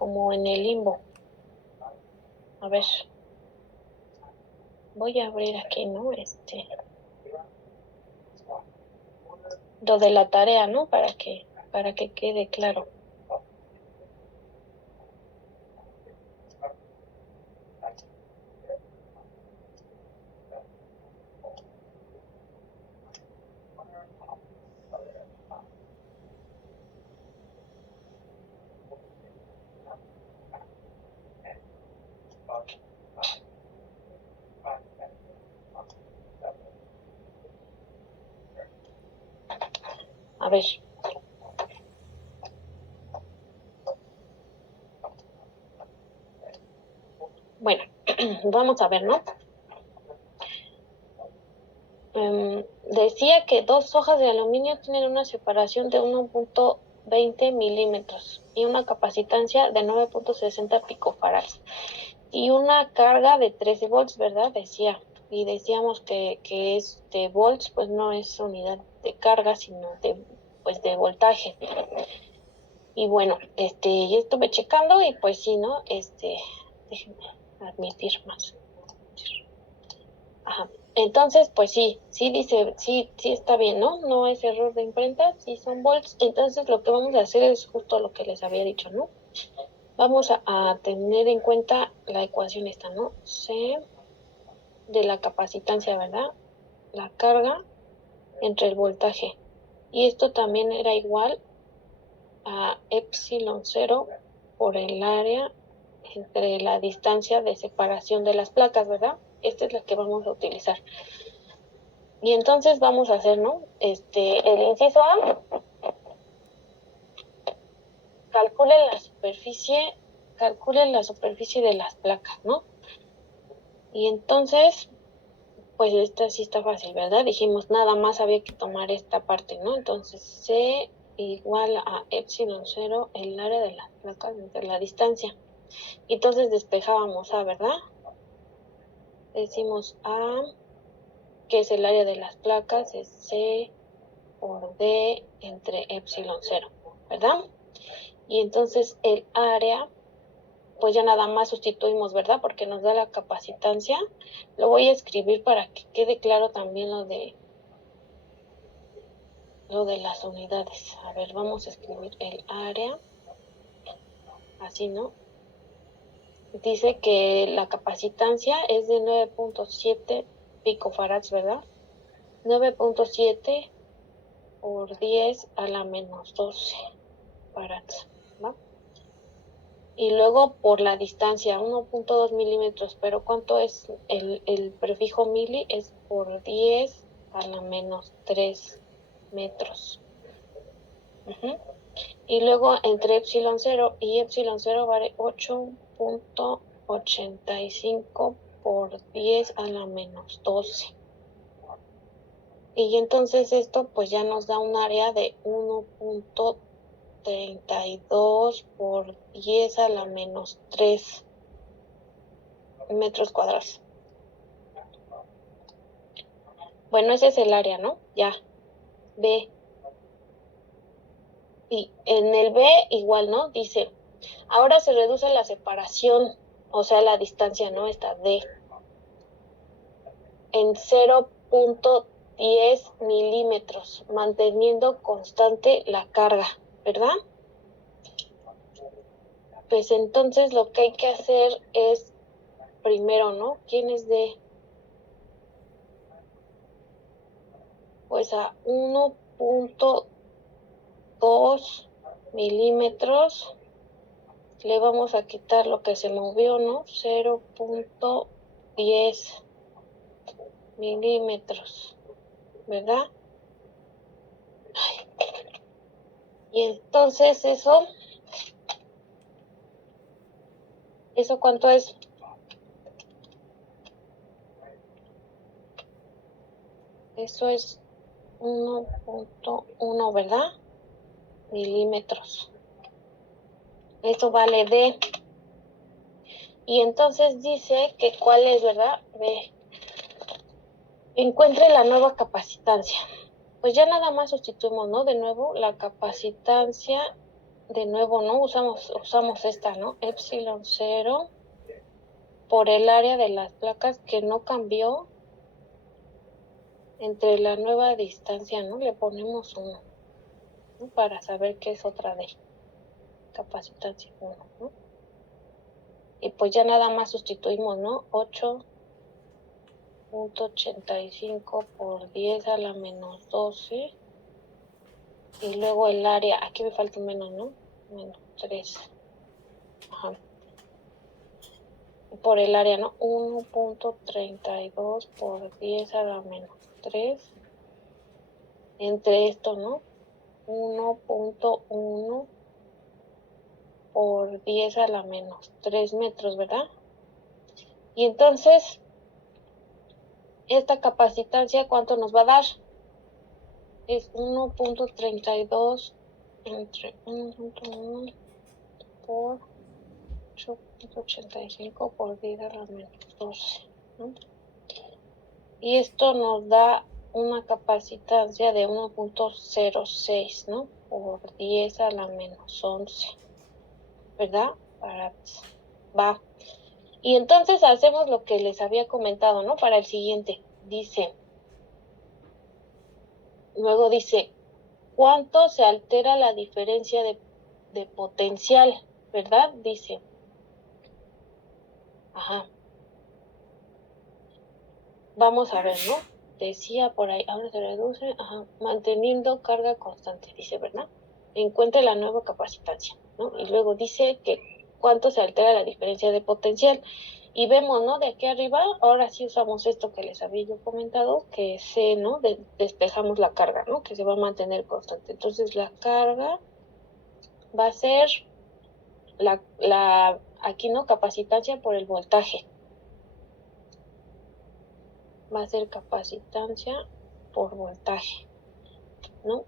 como en el limbo. A ver. Voy a abrir aquí, ¿no? Lo de la tarea, ¿no? Para que quede claro. A ver. Bueno, vamos a ver, ¿no? Decía que 2 hojas de aluminio tienen una separación de 1.20 milímetros y una capacitancia de 9.60 picofarads y una carga de 13 volts, ¿verdad? Decía. Y decíamos que volts, pues no es unidad de carga, sino de voltaje. Y bueno, ya estuve checando y pues sí, ¿no? Déjenme admitir más. Ajá. Entonces, pues sí dice, sí está bien, ¿no? No es error de imprenta, sí son volts. Entonces, lo que vamos a hacer es justo lo que les había dicho, ¿no? Vamos a tener en cuenta la ecuación esta, ¿no? C de la capacitancia, ¿verdad? La carga entre el voltaje. Y esto también era igual a epsilon 0 por el área entre la distancia de separación de las placas, ¿verdad? Esta es la que vamos a utilizar. Y entonces vamos a hacer, ¿no? El inciso A, calculen la superficie de las placas, ¿no? Y entonces, pues esta sí está fácil, ¿verdad? Dijimos, nada más había que tomar esta parte, ¿no? Entonces, C igual a epsilon 0, el área de las placas entre la distancia. Y entonces despejábamos A, ¿verdad? Decimos A, que es el área de las placas, es C por D entre epsilon 0, ¿verdad? Y entonces el área, pues ya nada más sustituimos, ¿verdad? Porque nos da la capacitancia. Lo voy a escribir para que quede claro también lo de las unidades. A ver, vamos a escribir el área. Así, ¿no? Dice que la capacitancia es de 9.7 picofarads, ¿verdad? 9.7 por 10 a la menos 12 farads, ¿va? Y luego por la distancia, 1.2 milímetros, pero ¿cuánto es el prefijo mili? Es por 10 a la menos 3 metros. Y luego entre epsilon 0 y epsilon 0 vale 8.85 por 10 a la menos 12. Y entonces esto pues ya nos da un área de 1.32 por 10 a la menos 3 metros cuadrados. Bueno, ese es el área, ¿no? Ya. B. Y en el B igual, ¿no? Dice, ahora se reduce la separación, o sea, la distancia, ¿no? Esta D. En 0.10 milímetros, manteniendo constante la carga, ¿verdad? Pues entonces lo que hay que hacer es, primero, ¿no? ¿Quién es D? Pues a 1.2 milímetros le vamos a quitar lo que se movió, ¿no? 0.10 milímetros, ¿verdad? Y entonces ¿eso cuánto es? Eso es 1.1, ¿verdad? Milímetros. Eso vale D. Y entonces dice que cuál es, ¿verdad? B. Encuentre la nueva capacitancia. Pues ya nada más sustituimos, ¿no? De nuevo, la capacitancia de nuevo, ¿no? Usamos esta, ¿no? Epsilon 0 por el área de las placas que no cambió entre la nueva distancia, ¿no? Le ponemos 1, ¿no? Para saber qué es otra de capacitancia 1, ¿no? Y pues ya nada más sustituimos, ¿no? 8.85 por 10 a la menos 12. Y luego el área, aquí me falta un menos, ¿no? Menos 3. Ajá. Por el área, ¿no? 1.32 por 10 a la menos 3. Entre esto, ¿no? 1.1 por 10 a la menos 3 metros, ¿verdad? Y entonces, esta capacitancia, ¿cuánto nos va a dar? Es 1.32 entre 1.1 por 8.85 por 10 a la menos 12, ¿no? Y esto nos da una capacitancia de 1.06, ¿no? Por 10 a la menos 11, ¿verdad? Va. Y entonces hacemos lo que les había comentado, ¿no? Para el siguiente. Luego dice, ¿cuánto se altera la diferencia de potencial? ¿Verdad? Dice. Ajá. Vamos a ver, ¿no? Decía por ahí, ahora se reduce, ajá, manteniendo carga constante, dice, ¿verdad? Encuentre la nueva capacitancia, ¿no? Y luego dice que cuánto se altera la diferencia de potencial. Y vemos, ¿no? De aquí arriba, ahora sí usamos esto que les había yo comentado, que C, ¿no? Despejamos la carga, ¿no? Que se va a mantener constante. Entonces la carga va a ser aquí, ¿no? Capacitancia por el voltaje. Va a ser capacitancia por voltaje, ¿no?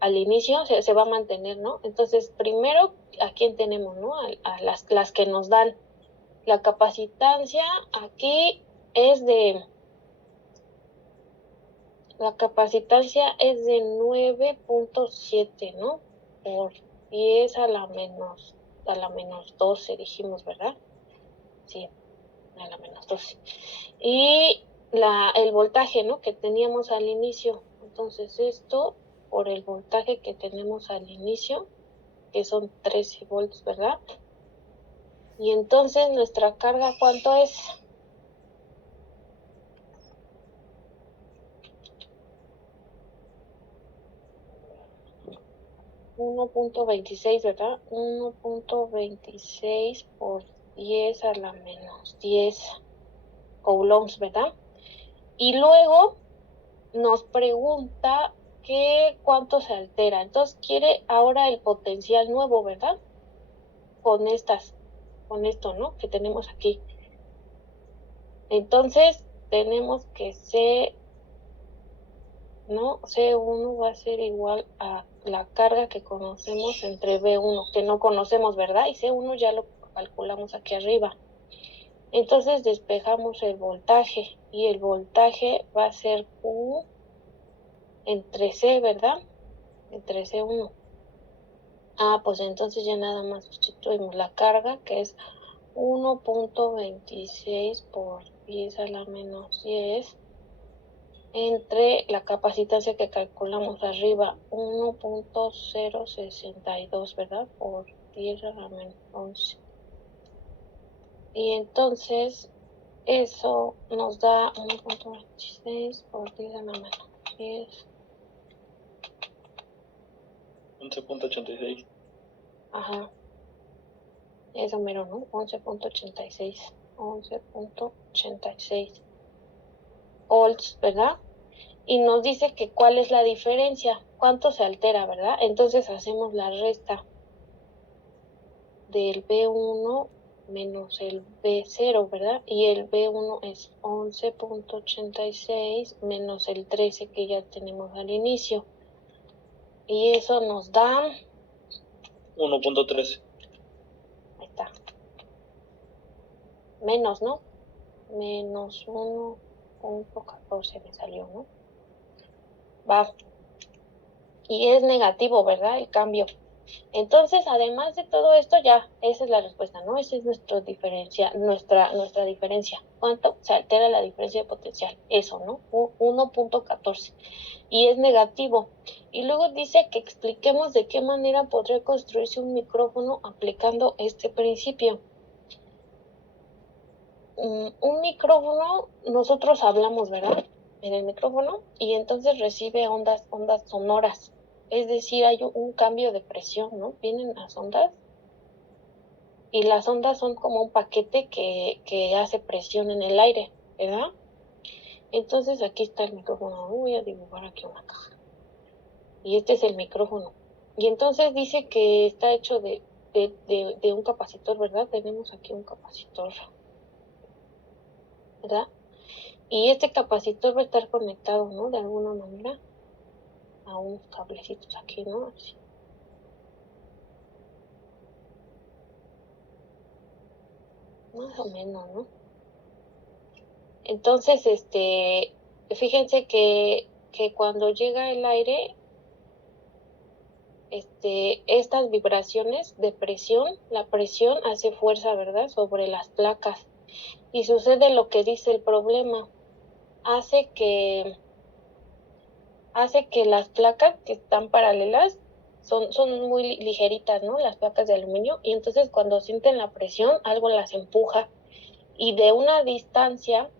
Al inicio se va a mantener, ¿no? Entonces, primero, ¿a quién tenemos, no? A las que nos dan la capacitancia. Aquí la capacitancia es de 9.7, ¿no? Por 10 a la menos 12, dijimos, ¿verdad? Sí, a la menos 12. Y el voltaje, ¿no? Que teníamos al inicio. Entonces esto por el voltaje que tenemos al inicio, que son 13 volts, ¿verdad? Y entonces nuestra carga, ¿cuánto es? .26, ¿verdad? 1.26 por 10 a la menos 10 coulombs, ¿verdad? Y luego nos pregunta cuánto se altera. Entonces quiere ahora el potencial nuevo, ¿verdad? Con esto, ¿no? Que tenemos aquí. Entonces tenemos que C1 va a ser igual a la carga que conocemos entre B1, que no conocemos, ¿verdad? Y C1 ya lo calculamos aquí arriba. Entonces despejamos el voltaje y el voltaje va a ser Q entre C, ¿verdad? Entre C1. Pues entonces ya nada más sustituimos la carga, que es 1.26 por 10 a la menos 10 entre la capacitancia que calculamos arriba, 1.062, ¿verdad? Por 10 a la menos 11. Y entonces eso nos da 1.26 por 10 a la menos 10. 11.86. Ajá. Eso mero, ¿no? 11.86. 11.86 volts, ¿verdad? Y nos dice que cuál es la diferencia, cuánto se altera, ¿verdad? Entonces hacemos la resta del B1 menos el B0, ¿verdad? Y el B1 es 11.86 menos el 13 que ya tenemos al inicio. Y eso nos da 1.13. Ahí está. Menos, ¿no? Menos 1.14 me salió, ¿no? Va. Y es negativo, ¿verdad? El cambio. Entonces, además de todo esto, ya, esa es la respuesta, ¿no? Esa es nuestra diferencia. ¿Cuánto se altera la diferencia de potencial? Eso, ¿no? 1.14. Y es negativo. Y luego dice que expliquemos de qué manera podría construirse un micrófono aplicando este principio. Un micrófono, nosotros hablamos, ¿verdad? En el micrófono, y entonces recibe ondas sonoras. Es decir, hay un cambio de presión, ¿no? Vienen las ondas, y las ondas son como un paquete que hace presión en el aire, ¿verdad? Entonces aquí está el micrófono. Voy a dibujar aquí una caja. Y este es el micrófono. Y entonces dice que está hecho de un capacitor, ¿verdad? Tenemos aquí un capacitor, ¿verdad? Y este capacitor va a estar conectado, ¿no? De alguna manera a unos cablecitos aquí, ¿no? Así. Más o menos, ¿no? Entonces, fíjense que cuando llega el aire, estas vibraciones de presión, la presión hace fuerza, ¿verdad? Sobre las placas. Y sucede lo que dice el problema. Hace que las placas que están paralelas son muy ligeritas, ¿no? Las placas de aluminio. Y entonces cuando sienten la presión, algo las empuja. Y de una distancia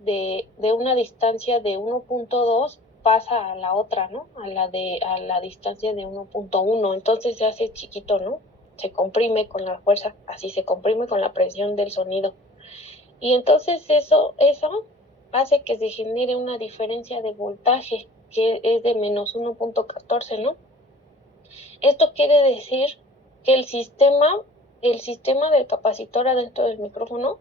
de 1.2 pasa a la otra, ¿no? A la distancia de 1.1. Entonces se hace chiquito, ¿no? Se comprime con la fuerza, así se comprime con la presión del sonido. Y entonces eso hace que se genere una diferencia de voltaje que es de menos 1.14, ¿no? Esto quiere decir que el sistema del capacitor adentro del micrófono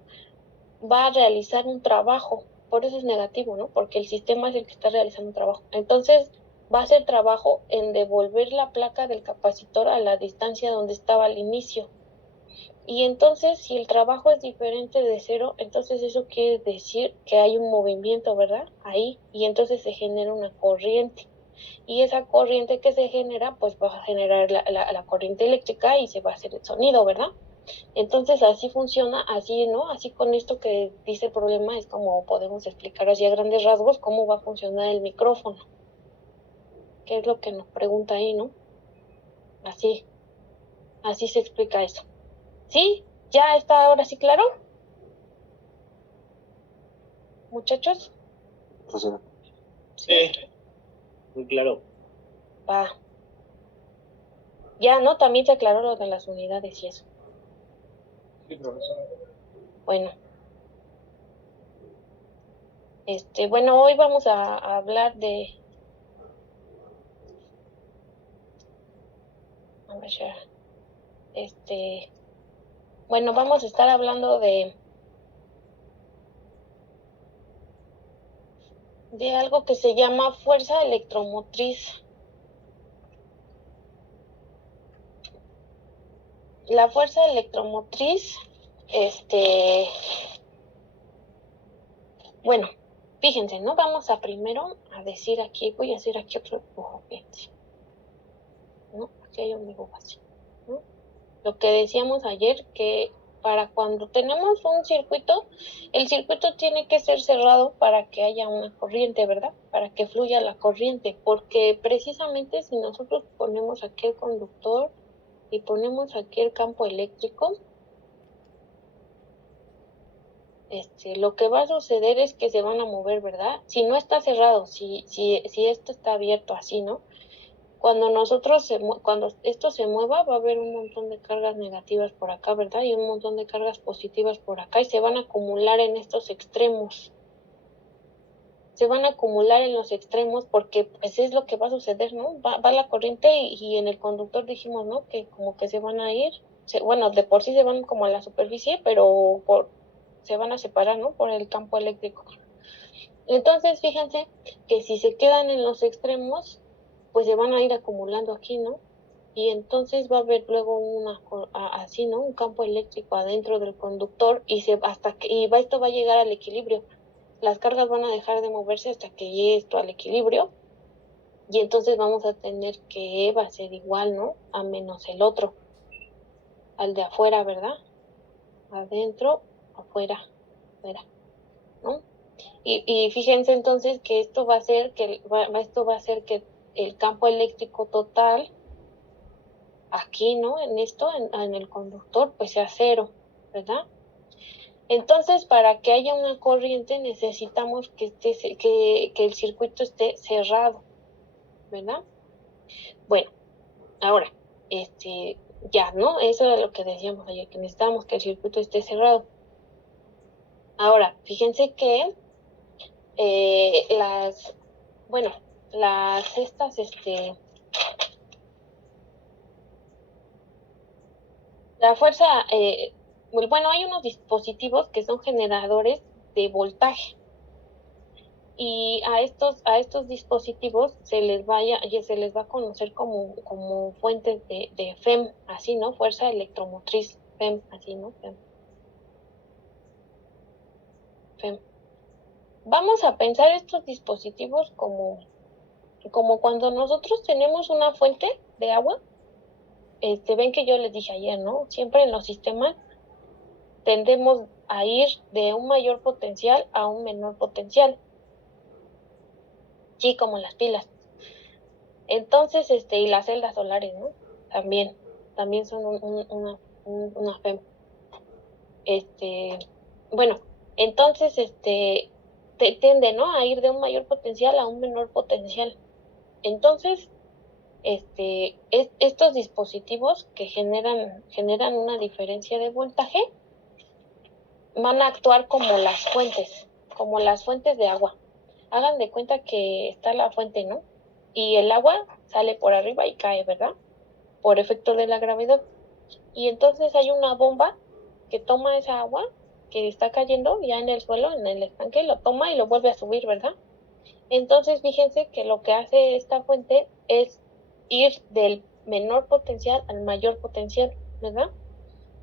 va a realizar un trabajo. Por eso es negativo, ¿no? Porque el sistema es el que está realizando un trabajo. Entonces va a hacer trabajo en devolver la placa del capacitor a la distancia donde estaba al inicio. Y entonces, si el trabajo es diferente de cero, entonces eso quiere decir que hay un movimiento, ¿verdad? Ahí. Y entonces se genera una corriente. Y esa corriente que se genera, pues va a generar la corriente eléctrica y se va a hacer el sonido, ¿verdad? Entonces así funciona, así, ¿no? Así con esto que dice el problema es como podemos explicar así a grandes rasgos cómo va a funcionar el micrófono. ¿Qué es lo que nos pregunta ahí, no? Así se explica eso. ¿Sí? ¿Ya está ahora sí claro? Muchachos. Profesora. Sí, muy claro. Va. Ya, ¿no? También se aclaró lo de las unidades y eso. Sí, profesora. Bueno. Bueno, hoy vamos a hablar de... A ver, bueno, vamos a estar hablando de algo que se llama fuerza electromotriz. La fuerza electromotriz, bueno, fíjense, ¿no? Vamos a primero a decir aquí, voy a hacer aquí otro dibujo, fíjense, ¿no? Aquí hay un dibujo así, ¿no? Lo que decíamos ayer, que para cuando tenemos un circuito, el circuito tiene que ser cerrado para que haya una corriente, ¿verdad? Para que fluya la corriente, porque precisamente si nosotros ponemos aquí el conductor y ponemos aquí el campo eléctrico, lo que va a suceder es que se van a mover, ¿verdad? Si no está cerrado, si esto está abierto así, ¿no? Cuando esto se mueva, va a haber un montón de cargas negativas por acá, ¿verdad? Y un montón de cargas positivas por acá y se van a acumular en estos extremos. Se van a acumular en los extremos porque pues es lo que va a suceder, ¿no? Va la corriente y en el conductor dijimos, ¿no? Que como que se van a ir, bueno, de por sí se van como a la superficie, pero se van a separar, ¿no? Por el campo eléctrico. Entonces, fíjense que si se quedan en los extremos, pues se van a ir acumulando aquí, ¿no? Y entonces va a haber luego así, ¿no? Un campo eléctrico adentro del conductor y esto va a llegar al equilibrio. Las cargas van a dejar de moverse hasta que llegue esto al equilibrio. Y entonces vamos a tener que E va a ser igual, ¿no? A menos el otro, al de afuera, ¿verdad? Adentro, afuera, afuera, ¿no? Y fíjense entonces que esto va a hacer que el campo eléctrico total aquí, ¿no? En esto, en el conductor, pues sea cero, ¿verdad? Entonces, para que haya una corriente necesitamos que el circuito esté cerrado, ¿verdad? Bueno, ahora, ya, ¿no? Eso era lo que decíamos ayer, que necesitamos que el circuito esté cerrado. Ahora, fíjense que la fuerza, hay unos dispositivos que son generadores de voltaje. Y a estos dispositivos se les va a conocer como fuentes de FEM, así, ¿no? Fuerza electromotriz, FEM, así, ¿no? FEM. Vamos a pensar estos dispositivos como cuando nosotros tenemos una fuente de agua. Ven que yo les dije ayer, ¿no? Siempre en los sistemas tendemos a ir de un mayor potencial a un menor potencial. Sí, como las pilas. Entonces, y las celdas solares, ¿no? También son una FEM. Entonces, tiende, ¿no? A ir de un mayor potencial a un menor potencial. Entonces, estos dispositivos que generan una diferencia de voltaje van a actuar como las fuentes de agua. Hagan de cuenta que está la fuente, ¿no? Y el agua sale por arriba y cae, ¿verdad? Por efecto de la gravedad. Y entonces hay una bomba que toma esa agua que está cayendo ya en el suelo, en el estanque, lo toma y lo vuelve a subir, ¿verdad? Entonces fíjense que lo que hace esta fuente es ir del menor potencial al mayor potencial, ¿verdad?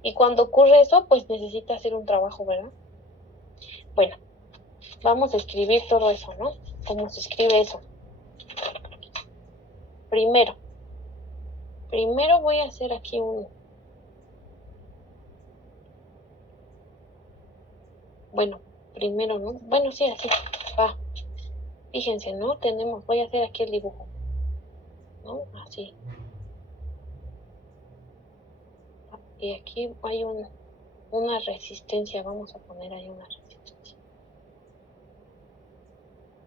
Y cuando ocurre eso, pues necesita hacer un trabajo, ¿verdad? Bueno, vamos a escribir todo eso, ¿no? ¿Cómo se escribe eso? Primero voy a hacer aquí primero, ¿no? Bueno, sí, así, va. Fíjense, ¿no? Voy a hacer aquí el dibujo, ¿no? Así. Y aquí hay una resistencia, vamos a poner ahí una resistencia.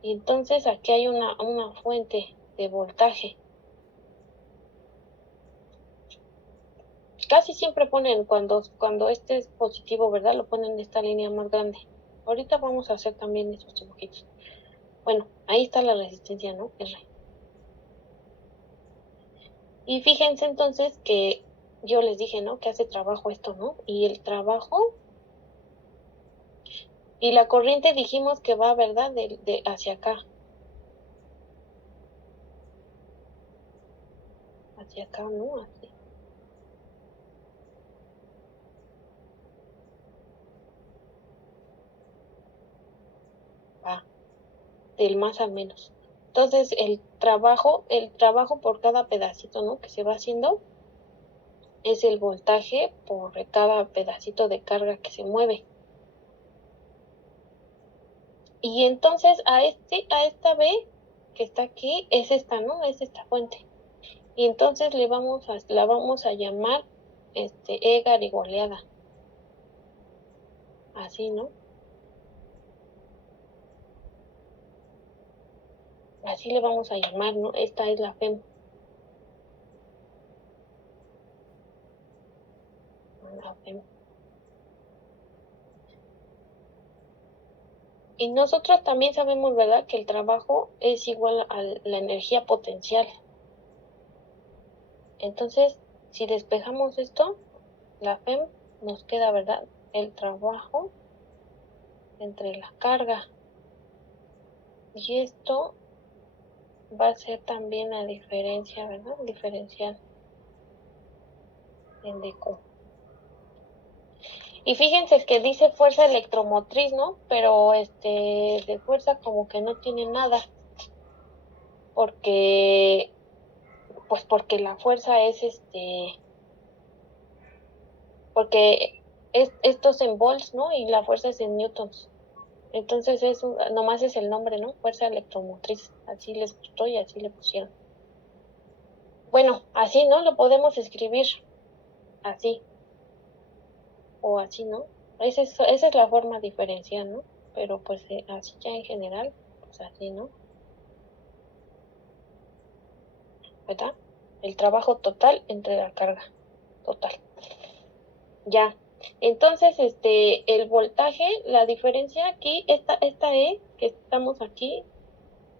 Y entonces aquí hay una fuente de voltaje. Casi siempre ponen, cuando este es positivo, ¿verdad? Lo ponen en esta línea más grande. Ahorita vamos a hacer también esos dibujitos. Bueno, ahí está la resistencia, ¿no? R. Y fíjense entonces que yo les dije, ¿no? Que hace trabajo esto, ¿no? Y el trabajo y la corriente dijimos que va, ¿verdad? De hacia acá. Hacia acá, ¿no? Así. Va. Del más al menos. Entonces, el trabajo por cada pedacito, ¿no? Que se va haciendo es el voltaje por cada pedacito de carga que se mueve. Y entonces a esta B que está aquí es esta, ¿no? Es esta fuente. Y entonces la vamos a llamar E garigoleada. Así, ¿no? Así le vamos a llamar, ¿no? Esta es la FEM. La FEM. Y nosotros también sabemos, ¿verdad?, que el trabajo es igual a la energía potencial. Entonces, si despejamos esto, la FEM nos queda, ¿verdad?, el trabajo entre la carga. Y esto va a ser también la diferencia, ¿verdad? Diferencial en DQ. Y fíjense que dice fuerza electromotriz, ¿no? Pero de fuerza como que no tiene nada. porque la fuerza es porque esto es en volts, ¿no? Y la fuerza es en newtons. Entonces nomás es el nombre, ¿no? Fuerza electromotriz. Así les gustó y así le pusieron. Bueno, así, ¿no? Lo podemos escribir así o así, ¿no? Esa es la forma diferencial, ¿no? Pero pues así ya en general, pues así, ¿no? ¿Verdad? El trabajo total entre la carga total. Ya. Entonces, el voltaje, la diferencia aquí, esta E que estamos aquí,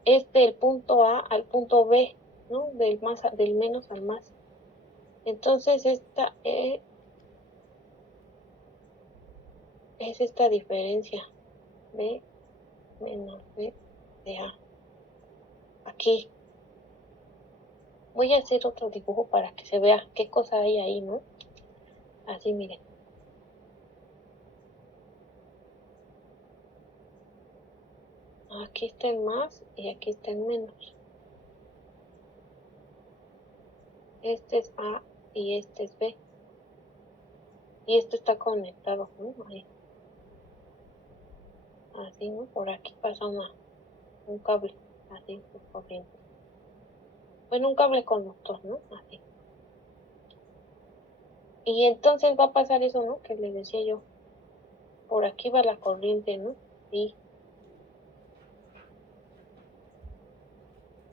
es del punto A al punto B, ¿no? Del menos al más. Entonces, esta E es esta diferencia. B menos B de A. Aquí. Voy a hacer otro dibujo para que se vea qué cosa hay ahí, ¿no? Así, miren. Aquí está el más y aquí está el menos. Este es A y este es B. Y esto está conectado, ¿no? Ahí. Así, ¿no? Por aquí pasa un cable, así, de corriente. Bueno, un cable conductor, ¿no? Así. Y entonces va a pasar eso, ¿no? Que les decía yo. Por aquí va la corriente, ¿no? Sí.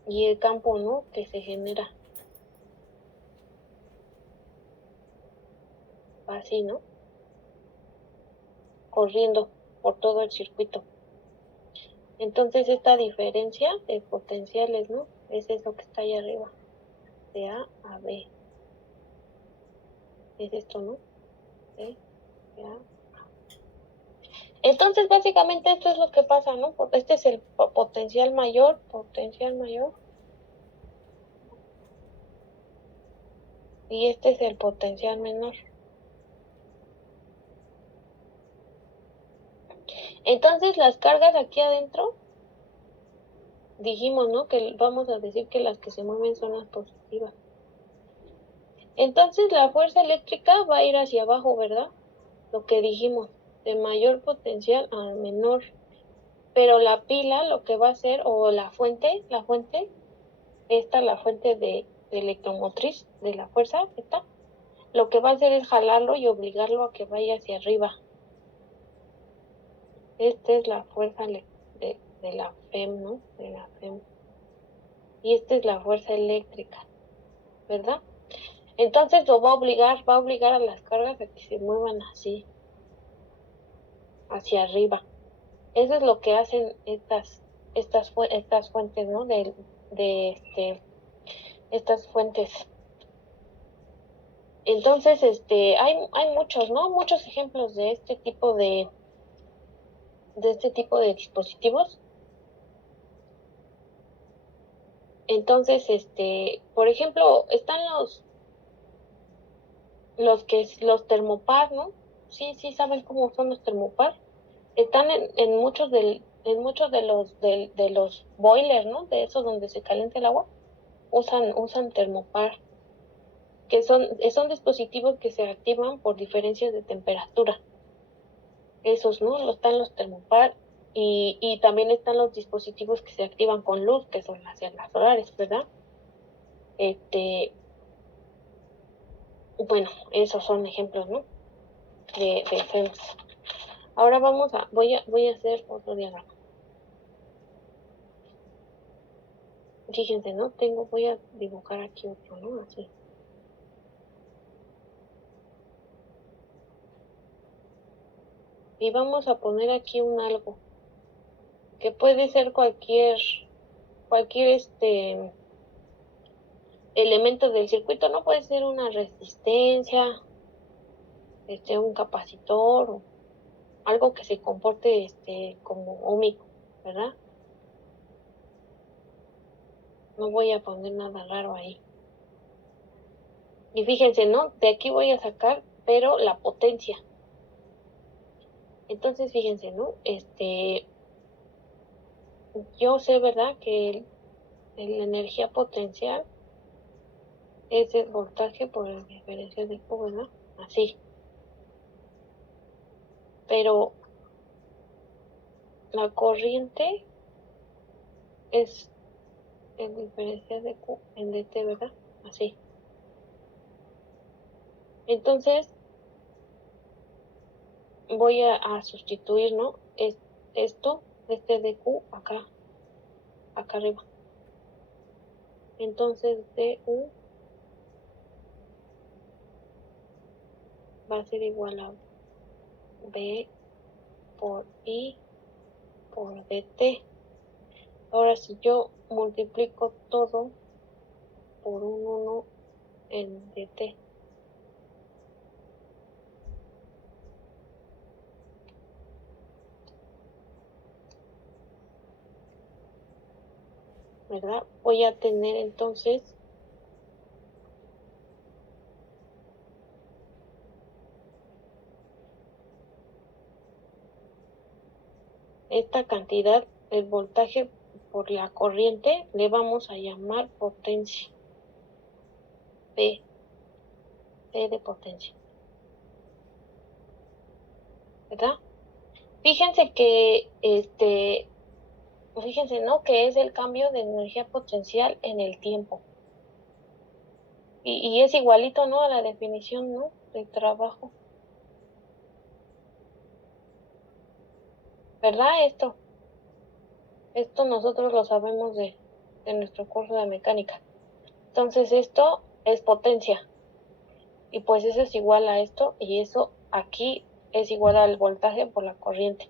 Y el campo, ¿no? Que se genera. Así, ¿no? Corriendo por todo el circuito. Entonces esta diferencia de potenciales, ¿no? Es eso que está ahí arriba. De A a B. Es esto, ¿no? De A. Entonces, básicamente esto es lo que pasa, ¿no? Este es el potencial mayor. Y este es el potencial menor. Entonces, las cargas aquí adentro, dijimos, ¿no? Que vamos a decir que las que se mueven son las positivas. Entonces, la fuerza eléctrica va a ir hacia abajo, ¿verdad? Lo que dijimos, de mayor potencial a menor. Pero la pila lo que va a hacer, o la fuente, la fuente de electromotriz de la fuerza, esta, lo que va a hacer es jalarlo y obligarlo a que vaya hacia arriba. Esta es la fuerza de la FEM, ¿no? De la FEM. Y esta es la fuerza eléctrica, ¿verdad? Entonces lo va a obligar a las cargas a que se muevan así, hacia arriba. Eso es lo que hacen estas fuentes, ¿no? Estas fuentes. Entonces, hay muchos, ¿no? Muchos ejemplos de este tipo de dispositivos. Entonces, por ejemplo, están los termopar, ¿no? Sí saben cómo son los termopar. Están en muchos de los boilers, ¿no? De esos donde se calienta el agua, usan termopar, que son dispositivos que se activan por diferencias de temperatura. Esos, ¿no? Están los termopar y también están los dispositivos que se activan con luz, que son las celdas solares, ¿verdad? Bueno, esos son ejemplos, ¿no? De FEMS. Ahora voy a hacer otro diagrama. Fíjense, ¿no? Voy a dibujar aquí otro, ¿no? Así. Y vamos a poner aquí un algo, que puede ser cualquier elemento del circuito, ¿no? Puede ser una resistencia, un capacitor, o algo que se comporte, como ómico, ¿verdad? No voy a poner nada raro ahí. Y fíjense, ¿no? De aquí voy a sacar, pero la potencia. Entonces, fíjense, ¿no? Yo sé, ¿verdad? Que la energía potencial es el voltaje por la diferencia de Q, ¿verdad? Así. Pero la corriente es en diferencia de Q en dt, ¿verdad? Así. Entonces, voy a sustituir, ¿no? Esto, este dq, acá arriba. Entonces, du va a ser igual a b por i por dt. Ahora, si yo multiplico todo por un 1 en dt, ¿verdad? Voy a tener entonces esta cantidad, el voltaje por la corriente, le vamos a llamar potencia. P de potencia. ¿Verdad? Fíjense que, fíjense, ¿no? Que es el cambio de energía potencial en el tiempo. Y es igualito, ¿no? A la definición, ¿no? De trabajo. ¿Verdad? Esto nosotros lo sabemos de nuestro curso de mecánica. Entonces esto es potencia. Y pues eso es igual a esto, y eso aquí es igual al voltaje por la corriente.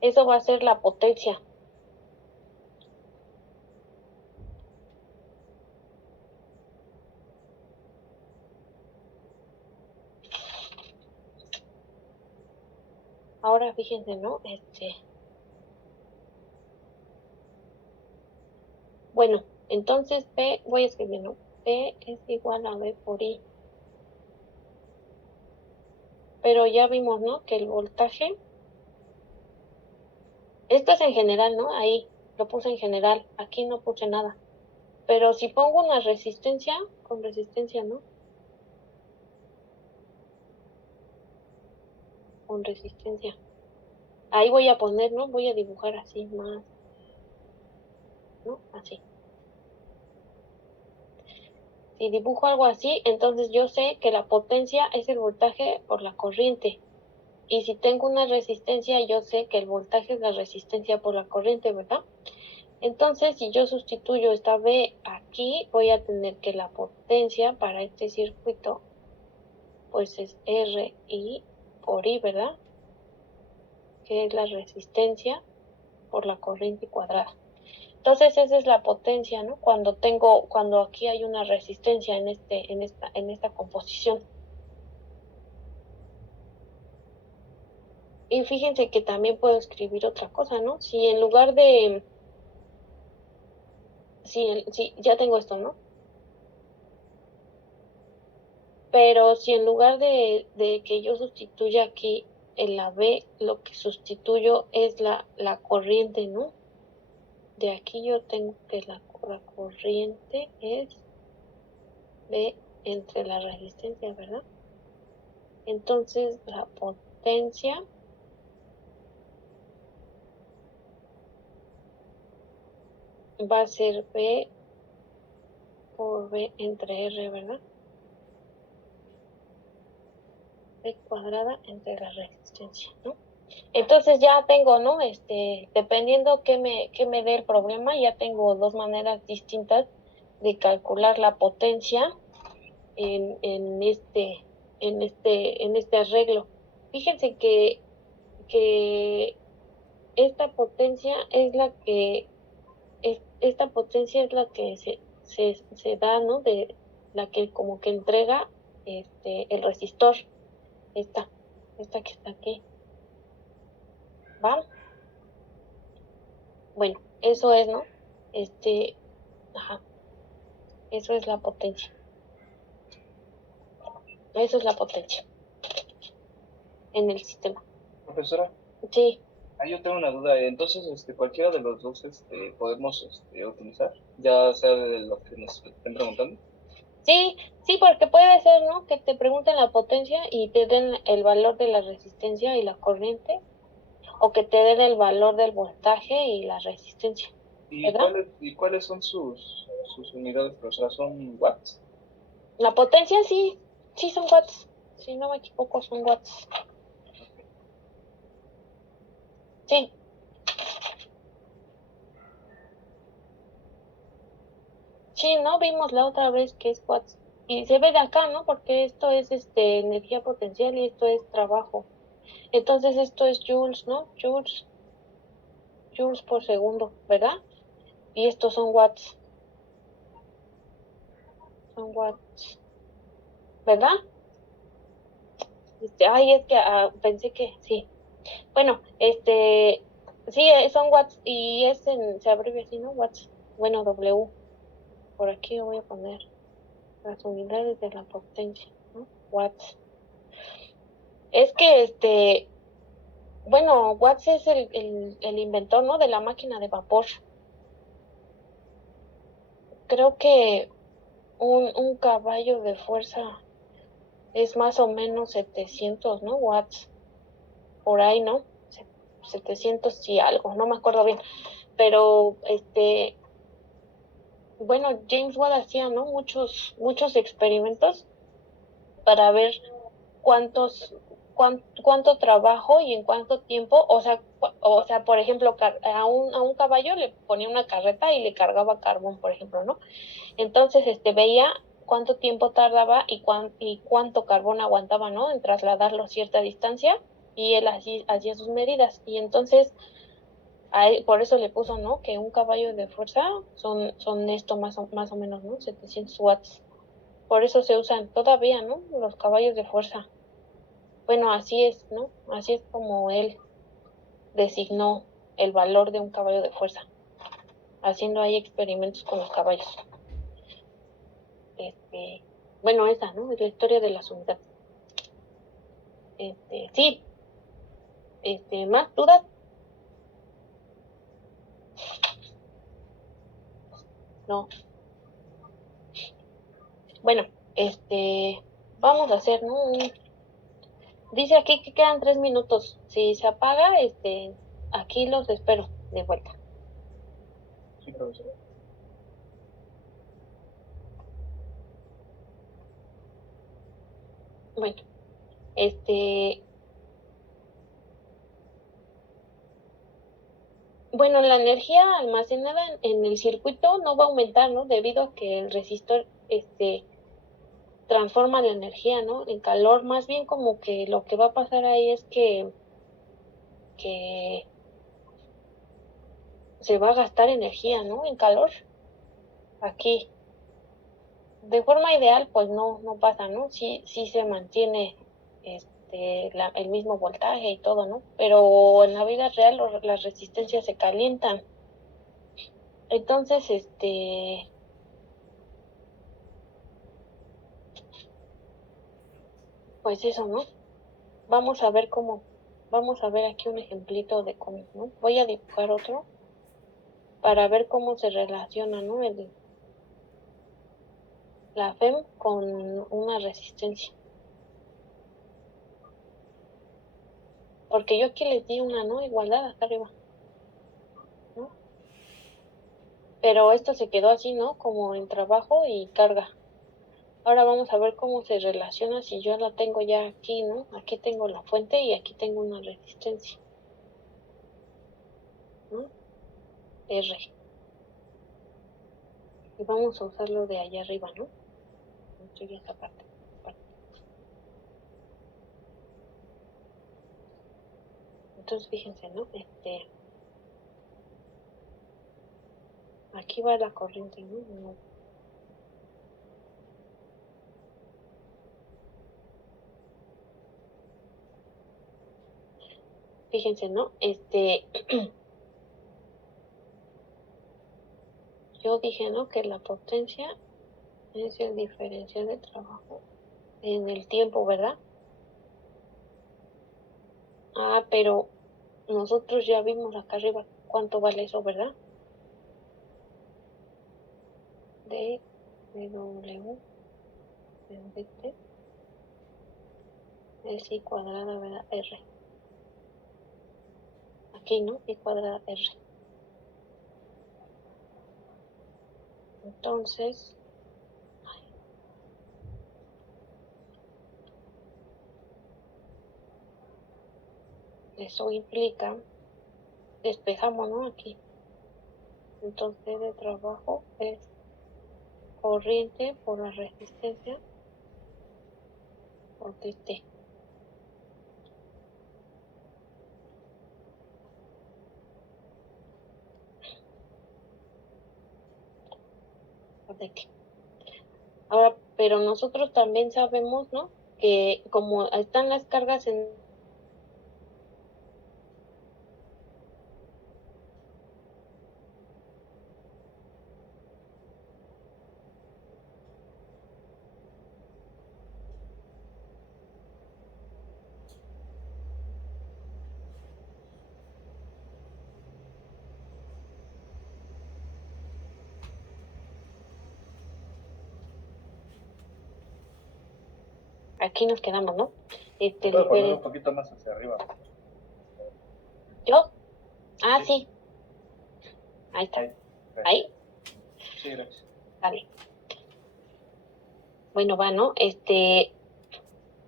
Eso va a ser la potencia. Ahora fíjense, ¿no? Bueno, entonces P, voy a escribir, ¿no? P es igual a B por I. Pero ya vimos, ¿no? Que el voltaje, esto es en general, ¿no? Ahí lo puse en general, aquí no puse nada. Pero si pongo una resistencia, con resistencia, ¿no? Con resistencia. Ahí voy a poner, ¿no? Voy a dibujar así más, ¿no? Así. Si dibujo algo así, entonces yo sé que la potencia es el voltaje por la corriente. Y si tengo una resistencia, yo sé que el voltaje es la resistencia por la corriente, ¿verdad? Entonces, si yo sustituyo esta B aquí, voy a tener que la potencia para este circuito, pues es RI por I, ¿verdad? Que es la resistencia por la corriente cuadrada. Entonces, esa es la potencia, ¿no? Cuando aquí hay una resistencia en esta composición. Y fíjense que también puedo escribir otra cosa, ¿no? Si en lugar de, si ya tengo esto, ¿no? Pero si en lugar de que yo sustituya aquí en la B, lo que sustituyo es la corriente, ¿no? De aquí yo tengo que la corriente es B entre la resistencia, ¿verdad? Entonces la potencia va a ser B por B entre R, ¿verdad? B cuadrada entre la resistencia, ¿no? Entonces ya tengo, ¿no? Dependiendo qué me dé el problema, ya tengo dos maneras distintas de calcular la potencia en este arreglo. Fíjense que esta potencia es la que esta potencia es la que se da, ¿no? De la que como que entrega el resistor, esta que está aquí, ¿va? Bueno, eso es, ¿no? Ajá, eso es la potencia. Eso es la potencia en el sistema. Profesora. Sí. Ah, yo tengo una duda. Entonces, cualquiera de los dos, podemos, utilizar, ya sea de los que nos estén preguntando. Sí, sí, porque puede ser, ¿no? Que te pregunten la potencia y te den el valor de la resistencia y la corriente, o que te den el valor del voltaje y la resistencia, ¿verdad? ¿Y cuáles son sus unidades? O sea, ¿son watts? La potencia sí, sí son watts. Si no me equivoco, son watts. Sí, sí, ¿no? Vimos la otra vez que es watts. Y se ve de acá, ¿no? Porque esto es energía potencial y esto es trabajo. Entonces esto es joules, ¿no? Joules por segundo, ¿verdad? Y estos son watts, ¿verdad? Ay, es que pensé que sí. Bueno, sí, son watts y se abrevia así, ¿no? Watts. Bueno, W. Por aquí lo voy a poner las unidades de la potencia, ¿no? Watts. Es que bueno, Watts es el inventor, ¿no? De la máquina de vapor. Creo que un caballo de fuerza es más o menos 700, ¿no? Watts. Por ahí, ¿no? 700 y algo, no me acuerdo bien. Pero, bueno, James Watt hacía, ¿no? Muchos experimentos para ver cuántos, cuánto trabajo y en cuánto tiempo, o sea, por ejemplo, a un caballo le ponía una carreta y le cargaba carbón, por ejemplo, ¿no? Entonces, veía cuánto tiempo tardaba y cuánto carbón aguantaba, ¿no? En trasladarlo cierta distancia y él así hacía sus medidas. Y entonces, por eso le puso, ¿no? Que un caballo de fuerza son esto más o menos, ¿no? 700 watts. Por eso se usan todavía, ¿no? Los caballos de fuerza. Bueno, así es, ¿no? Así es como él designó el valor de un caballo de fuerza, haciendo ahí experimentos con los caballos. Bueno, esa, ¿no? Es la historia de las unidades. Sí, ¿más dudas? No. Bueno, vamos a hacer, ¿no? Dice aquí que quedan 3 minutos. Si se apaga, aquí los espero de vuelta. Sí, profesor. Bueno, bueno, la energía almacenada en el circuito no va a aumentar, ¿no? Debido a que el resistor, transforma la energía, ¿no? En calor, más bien como que lo que va a pasar ahí es que se va a gastar energía, ¿no? En calor. Aquí, de forma ideal, pues no pasa, ¿no? Sí se mantiene el mismo voltaje y todo, ¿no? Pero en la vida real las resistencias se calientan. Entonces, pues eso, ¿no? Vamos a ver vamos a ver aquí un ejemplito de cómo, ¿no? Voy a dibujar otro para ver cómo se relaciona, ¿no? La FEM con una resistencia. Porque yo aquí les di una, ¿no? Igualdad acá arriba, ¿no? Pero esto se quedó así, ¿no? Como en trabajo y carga. Ahora vamos a ver cómo se relaciona si yo la tengo ya aquí, ¿no? Aquí tengo la fuente y aquí tengo una resistencia, ¿no? R. Y vamos a usarlo de allá arriba, ¿no? Estoy esta parte. Entonces, fíjense, ¿no? Aquí va la corriente, ¿no? Fíjense, ¿no? Yo dije, ¿no? Que la potencia es el diferencial de trabajo en el tiempo, ¿verdad? Ah, pero nosotros ya vimos acá arriba cuánto vale eso, ¿verdad? W de T es I cuadrada, ¿verdad? R. Aquí, ¿no? I cuadrada R. Entonces, eso implica, despejamos, ¿no? Aquí. Entonces, de trabajo es corriente por la resistencia por dt. Por dt. Ahora, pero nosotros también sabemos, ¿no? Que como están las cargas en aquí nos quedamos, ¿no? Puedo poner un poquito más hacia arriba. ¿Yo? Ah, sí. Ahí está. Ahí. Sí, gracias. Vale. Bueno, va, ¿no?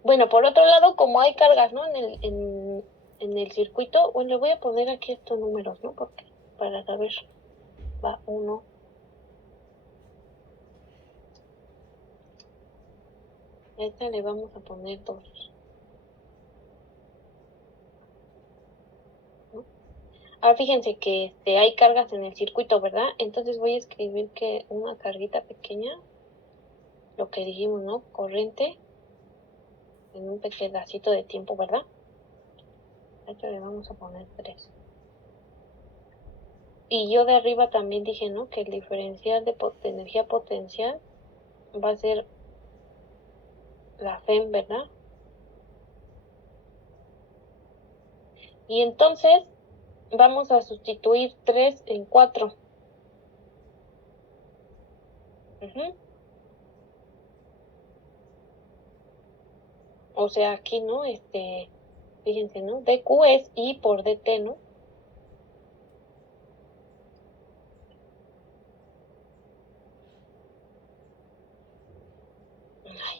Bueno, por otro lado, como hay cargas, ¿no? En el circuito, bueno, le voy a poner aquí estos números, ¿no? Porque para saber, va 1. A esta le vamos a poner 2. ¿No? Ahora fíjense que hay cargas en el circuito, ¿verdad? Entonces voy a escribir que una carguita pequeña, lo que dijimos, ¿no? Corriente en un pedacito de tiempo, ¿verdad? A esto le vamos a poner 3. Y yo de arriba también dije, ¿no? Que el diferencial de energía potencial va a ser la FEM, ¿verdad? Y entonces vamos a sustituir 3 en 4. O sea, aquí, ¿no? Fíjense, ¿no? dQ es I por dt, ¿no?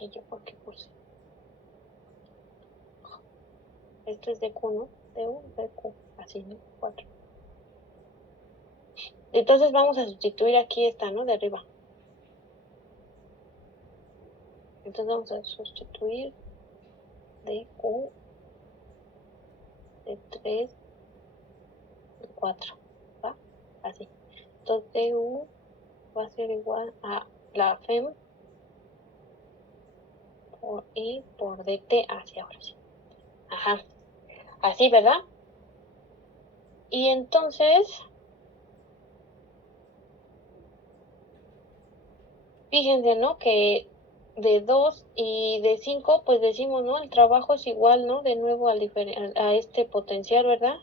Ay, ¿yo por qué puse? Esto es dQ, ¿no? dQ, así, ¿no? 4. Entonces vamos a sustituir aquí esta, ¿no? De arriba. Entonces vamos a sustituir dQ de 3 de 4, ¿va? Así. Entonces dU va a ser igual a la FEM por I por dt hacia ahora sí. Ajá. Así, ¿verdad? Y entonces, fíjense, ¿no? Que de 2 y de 5, pues decimos, ¿no? El trabajo es igual, ¿no? De nuevo a este potencial, ¿verdad?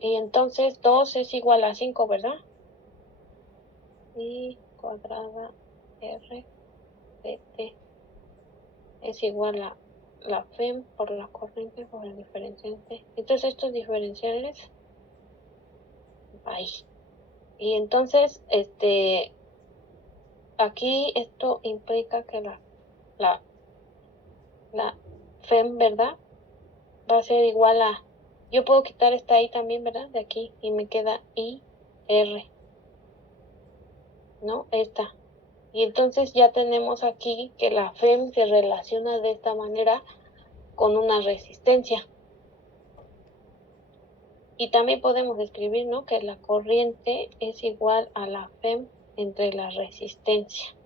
Y entonces 2 es igual a 5, ¿verdad? Y cuadrada R de T es igual a la FEM por la corriente por el diferenciante. Entonces estos diferenciales, ahí. Y entonces, aquí esto implica que la FEM, ¿verdad? Va a ser igual a, yo puedo quitar esta I también, ¿verdad? De aquí, y me queda IR, ¿no? Esta. Y entonces ya tenemos aquí que la FEM se relaciona de esta manera con una resistencia. Y también podemos escribir, ¿no? Que la corriente es igual a la FEM entre la resistencia.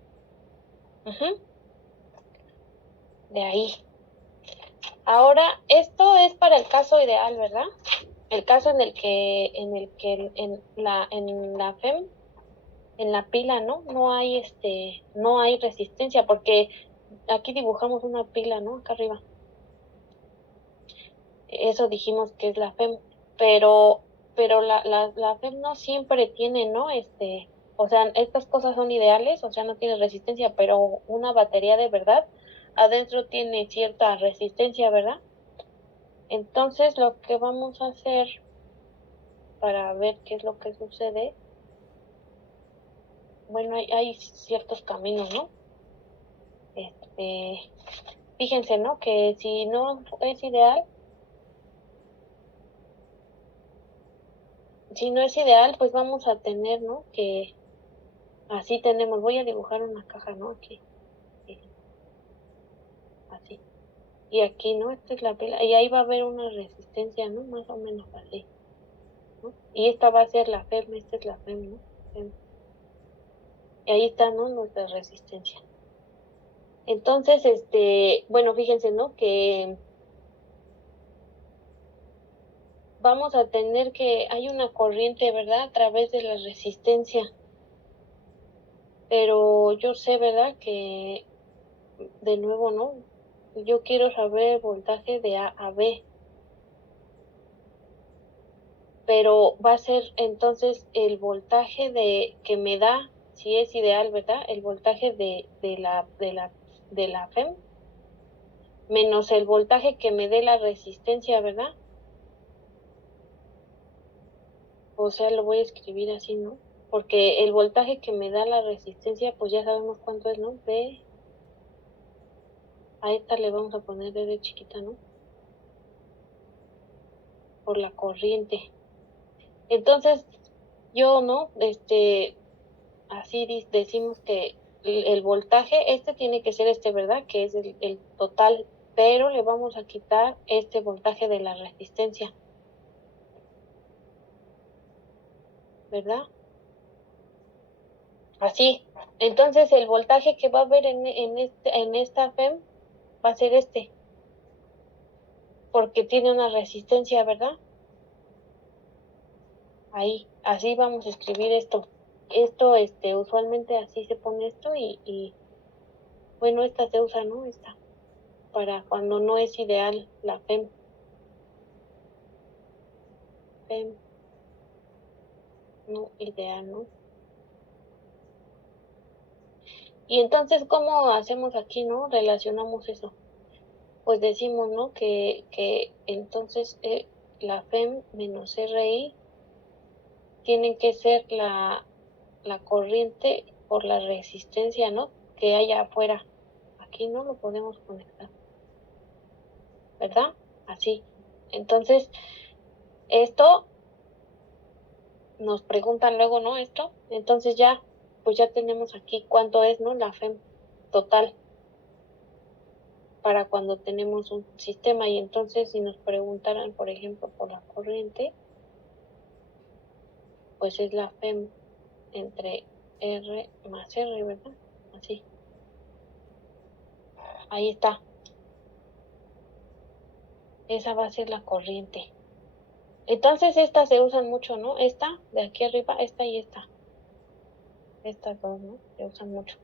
De ahí. Ahora, esto es para el caso ideal, ¿verdad? El caso en la FEM en la pila, ¿no? No hay resistencia, porque aquí dibujamos una pila, ¿no? Acá arriba. Eso dijimos que es la FEM, pero, pero la FEM no siempre tiene, ¿no? O sea, estas cosas son ideales, o sea, no tiene resistencia, pero una batería de verdad adentro tiene cierta resistencia, ¿verdad? Entonces, lo que vamos a hacer para ver qué es lo que sucede, bueno, hay ciertos caminos, ¿no? Este, fíjense, ¿no? Que si no es ideal, si no es ideal, pues vamos a tener, ¿no? Que así tenemos, voy a dibujar una caja, ¿no? Aquí, así. Y aquí, ¿no? Esta es la pila, y ahí va a haber una resistencia, ¿no? Más o menos así, ¿no? Y esta va a ser la FEM, esta es la FEM, ¿no? FEM. Y ahí está, ¿no? Nuestra resistencia. Entonces, bueno, fíjense, ¿no? Que vamos a tener que, hay una corriente, ¿verdad? A través de la resistencia. Pero yo sé, ¿verdad? Que, de nuevo, ¿no? Yo quiero saber el voltaje de A a B. Pero va a ser entonces el voltaje que me da, si es ideal, ¿verdad? El voltaje de la FEM menos el voltaje que me dé la resistencia, ¿verdad? O sea, lo voy a escribir así, ¿no? Porque el voltaje que me da la resistencia, pues ya sabemos cuánto es, ¿no? A esta le vamos a poner de chiquita, ¿no? Por la corriente. Entonces, yo, ¿no? Así decimos que el voltaje, tiene que ser ¿verdad? Que es el total, pero le vamos a quitar este voltaje de la resistencia, ¿verdad? Así. Entonces el voltaje que va a haber en esta FEM va a ser porque tiene una resistencia, ¿verdad? Ahí, así vamos a escribir esto. Usualmente así se pone esto y bueno, esta se usa, ¿no? Esta, para cuando no es ideal la FEM. FEM, no ideal, ¿no? Y entonces, ¿cómo hacemos aquí, no? Relacionamos eso. Pues decimos, ¿no? Que entonces la FEM menos RI tienen que ser la corriente por la resistencia, ¿no? Que haya afuera. Aquí no lo podemos conectar, ¿verdad? Así. Entonces, esto nos preguntan luego, ¿no? Esto. Entonces ya, pues ya tenemos aquí cuánto es, ¿no? La FEM total para cuando tenemos un sistema. Y entonces si nos preguntaran, por ejemplo, por la corriente, pues es la FEM entre R más R, ¿verdad? Así. Ahí está. Esa va a ser la corriente. Entonces estas se usan mucho, ¿no? Esta de aquí arriba, esta y esta. Estas dos, ¿no? Se usan mucho.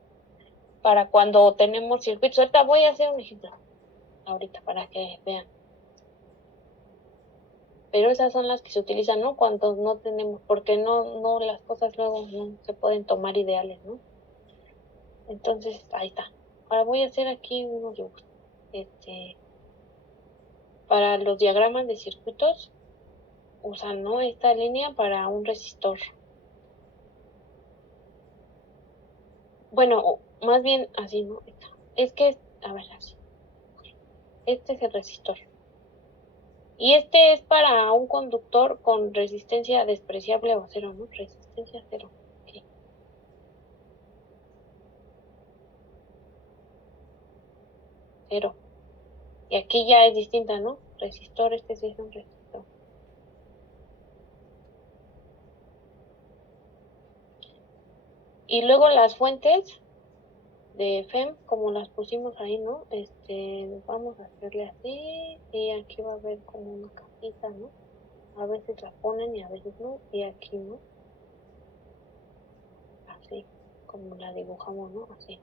Para cuando tenemos circuitos. Ahorita voy a hacer un ejemplo. Ahorita para que vean. Pero esas son las que se utilizan, ¿no? Cuando no tenemos, porque no las cosas luego no se pueden tomar ideales, ¿no? Entonces, ahí está. Ahora voy a hacer aquí unos dibujos. Para los diagramas de circuitos, usan, ¿no? Esta línea para un resistor. Bueno, más bien así, ¿no? Es que, a ver, así. Este es el resistor. Y este es para un conductor con resistencia despreciable o cero, ¿no? Resistencia cero. Okay. Cero. Y aquí ya es distinta, ¿no? Resistor, este sí es un resistor. Y luego las fuentes de FEM, como las pusimos ahí, ¿no? Vamos a hacerle así y aquí va a haber como una cajita, ¿no? A veces la ponen y a veces no, y aquí no. así, como la dibujamos, ¿no? Así.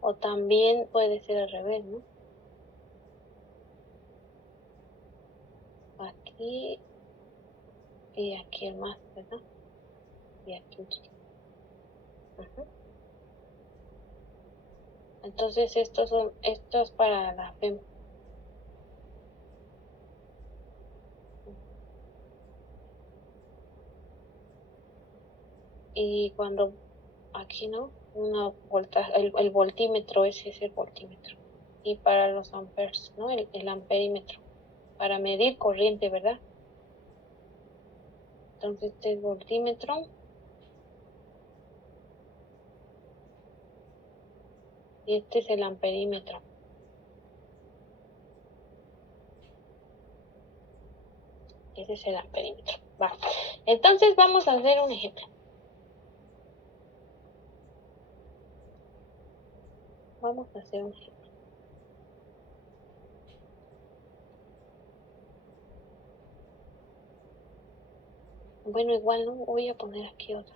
O también puede ser al revés, ¿no? Aquí y aquí el más, ¿verdad? Y aquí un chiquito. Ajá. Entonces estos para la FEM. Y cuando aquí, ¿no? Una volta, el voltímetro, ese es el voltímetro. Y para los amperes, ¿no? El amperímetro. Para medir corriente, ¿verdad? Entonces este es voltímetro. Y este es el amperímetro. Ese es el amperímetro. Va. Entonces vamos a hacer un ejemplo. Vamos a hacer un ejemplo. Bueno, igual no voy a poner aquí otro.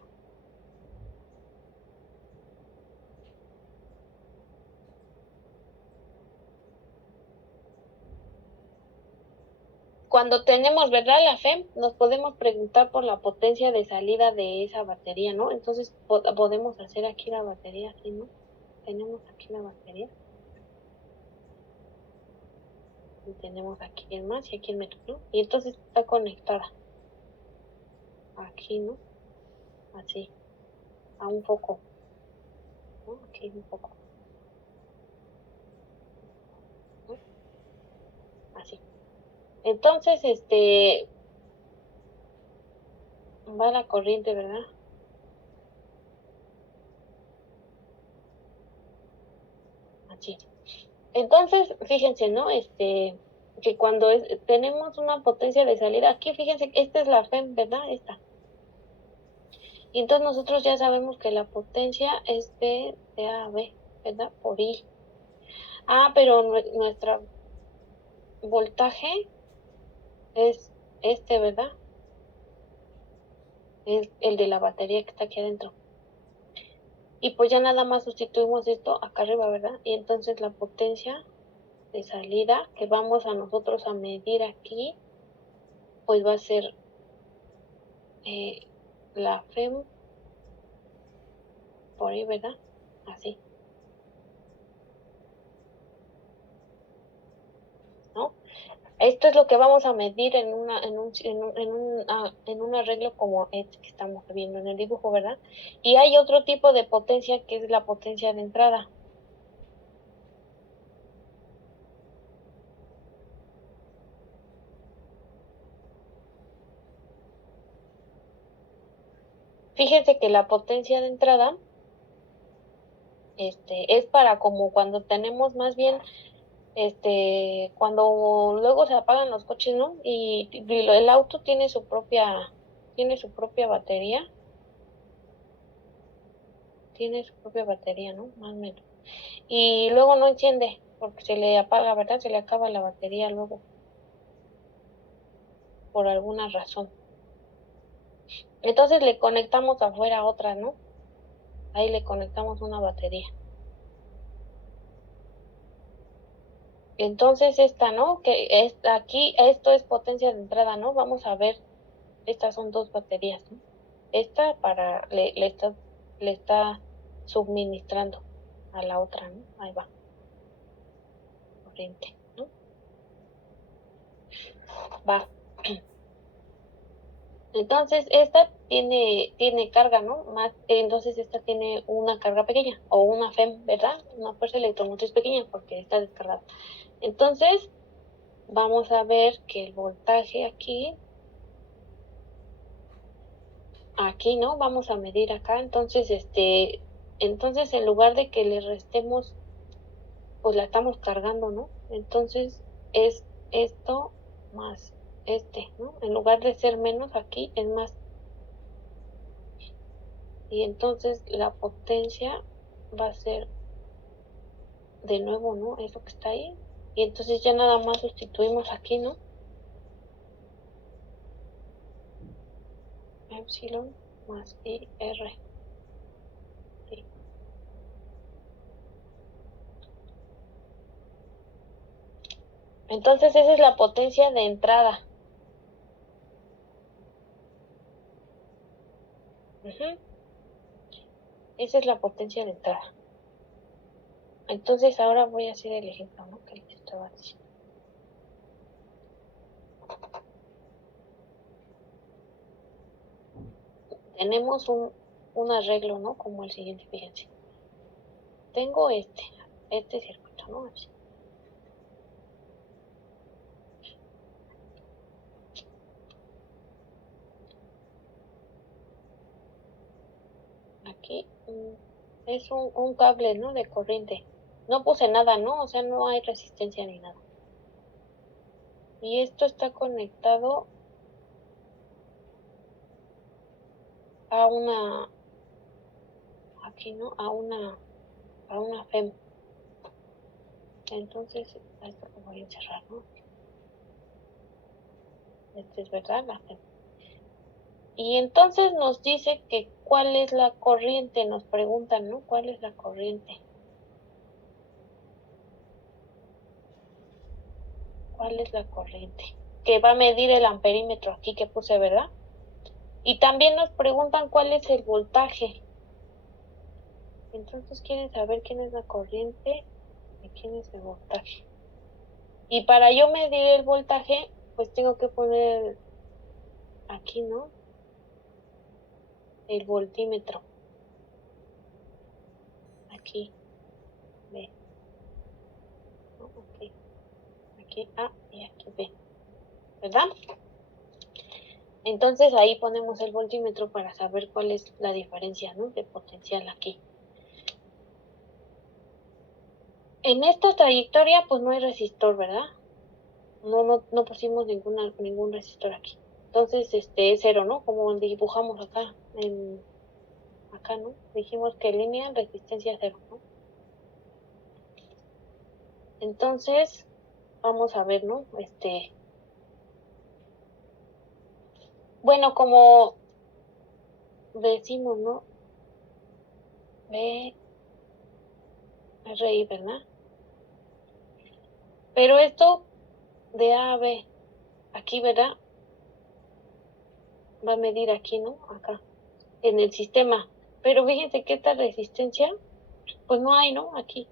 Cuando tenemos, ¿verdad? La FEM, nos podemos preguntar por la potencia de salida de esa batería, ¿no? Entonces podemos hacer aquí la batería, así, ¿no? Tenemos aquí la batería. Y tenemos aquí el más y aquí el menos, ¿no? Y entonces está conectada. Aquí, ¿no? Así. A un foco, ¿no? Aquí un foco, ¿no? Así. Entonces, va la corriente, ¿verdad? Así. Entonces, fíjense, ¿no? Que cuando tenemos una potencia de salida, aquí fíjense, esta es la FEM, ¿verdad? Esta. Y entonces nosotros ya sabemos que la potencia es de A a B, ¿verdad? Por I. Ah, pero nuestro voltaje es ¿verdad? Es el de la batería que está aquí adentro. Y pues ya nada más sustituimos esto acá arriba, ¿verdad? Y entonces la potencia de salida que vamos a nosotros a medir aquí, pues va a ser la FEM por ahí, ¿verdad? Así, ¿no? Esto es lo que vamos a medir en un arreglo como este que estamos viendo en el dibujo, ¿verdad? Y hay otro tipo de potencia que es la potencia de entrada. Fíjense que la potencia de entrada, es para como cuando tenemos más bien, cuando luego se apagan los coches, ¿no? Y el auto tiene su propia batería, ¿no? Más o menos. Y luego no enciende porque se le apaga, ¿verdad? Se le acaba la batería luego por alguna razón. Entonces le conectamos afuera otra, ¿no? Ahí le conectamos una batería. Entonces esta, ¿no? Que es aquí, esto es potencia de entrada, ¿no? Vamos a ver, estas son dos baterías, ¿no? Esta le está suministrando a la otra, ¿no? Ahí va, corriente, ¿no? Va. Entonces, esta tiene carga, ¿no? Más, entonces esta tiene una carga pequeña, o una FEM, ¿verdad? Una fuerza electromotriz pequeña, porque está descargada. Entonces, vamos a ver que el voltaje aquí, ¿no? Vamos a medir acá. Entonces, entonces en lugar de que le restemos, pues la estamos cargando, ¿no? Entonces, es esto más ¿no? En lugar de ser menos aquí, es más. Y entonces la potencia va a ser de nuevo, ¿no? Eso que está ahí. Y entonces ya nada más sustituimos aquí, ¿no? Epsilon. más IR. Sí. Entonces esa es la potencia de entrada. Esa es la potencia de entrada. Entonces ahora voy a hacer el ejemplo, ¿no? Que les estaba diciendo. Tenemos un arreglo, ¿no? Como el siguiente, fíjense. Tengo este circuito, ¿no? Así. Aquí es un cable, ¿no? De corriente. No puse nada, ¿no? O sea, no hay resistencia ni nada. Y esto está conectado a una, aquí, ¿no? A una FEM. Entonces, a esto lo voy a encerrar, ¿no? Este es verdad, la FEM. Y entonces nos dice que cuál es la corriente, nos preguntan, ¿no? ¿Cuál es la corriente? ¿Cuál es la corriente? Que va a medir el amperímetro aquí que puse, ¿verdad? Y también nos preguntan cuál es el voltaje. Entonces quieren saber quién es la corriente y quién es el voltaje. Y para yo medir el voltaje, pues tengo que poner aquí, ¿no? El voltímetro. Aquí. B. ¿No? Okay. Aquí A y aquí B. ¿Verdad? Entonces ahí ponemos el voltímetro para saber cuál es la diferencia, ¿no? De potencial aquí. En esta trayectoria, pues no hay resistor, ¿verdad? No pusimos ningún resistor aquí. Entonces, es cero, ¿no? Como dibujamos acá, acá, ¿no? Dijimos que línea resistencia cero, ¿no? Entonces, vamos a ver, ¿no? Bueno, como decimos, ¿no? B, R, I, ¿verdad? Pero esto de A a B, aquí, ¿verdad? Va a medir aquí, ¿no? Acá, en el sistema. Pero fíjense que esta resistencia, pues no hay, ¿no? Aquí.